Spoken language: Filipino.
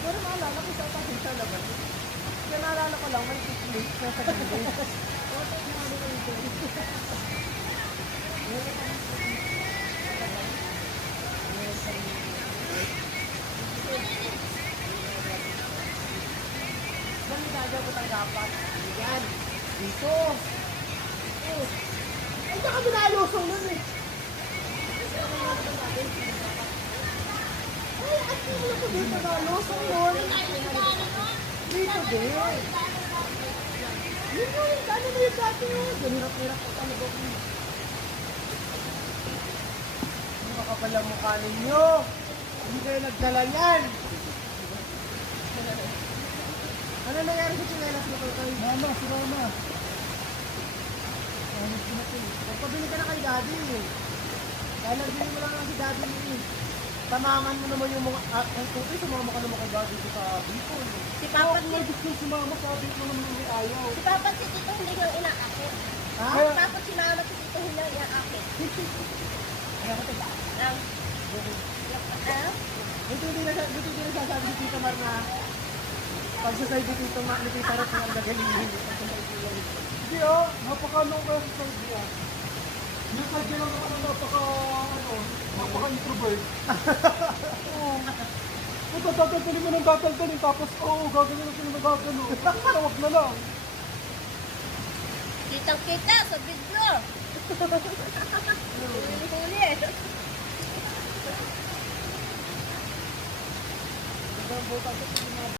Pero maalala ko sa akin sa labas. Kaya naalala ko lang, may toothpaste na sa gilid. Saan nilagay ko tanggapan? Yan. Dito. Oh. Ay, saka binalusong nun eh. Ay, at hindi ko dito na lusong nun. Dito din. Yun yun, ano na yung dati yun? Hirap-hirap ko talaga ko. Ano makapal ang mukha ninyo? Hindi kayo nagdala yan. Ano nangyari sa chinelas mo kayo? Mama, si Roma. Pagpabili ka na kay Daddy eh. Dahil nagbili mo lang si Daddy eh. Tamaman mo naman yung mga... Ang tutoy, sumama ka naman kay Daddy ko sa Bicol. Si Papa May gusto sumama sa Bicol naman may ayaw. Si Papa si Tito hindi nang inaakit. Ha? Si Papa si Mama si Tito hindi nang inaakit. Ayaw ko tayo. Hindi na sasabi si Tito Mar na pagsasay ni Tito Mar, ni Tito Rat ang gagalingin. Hindi napakalong kayo sa side niya. Yung side niya lang napaka-introvert. Oo. Tataltalin mo ng tataltalin, tapos gagawin na sila nagagano. Tawag na lang. Kitang-kita sa video. Huli. Ang buta ko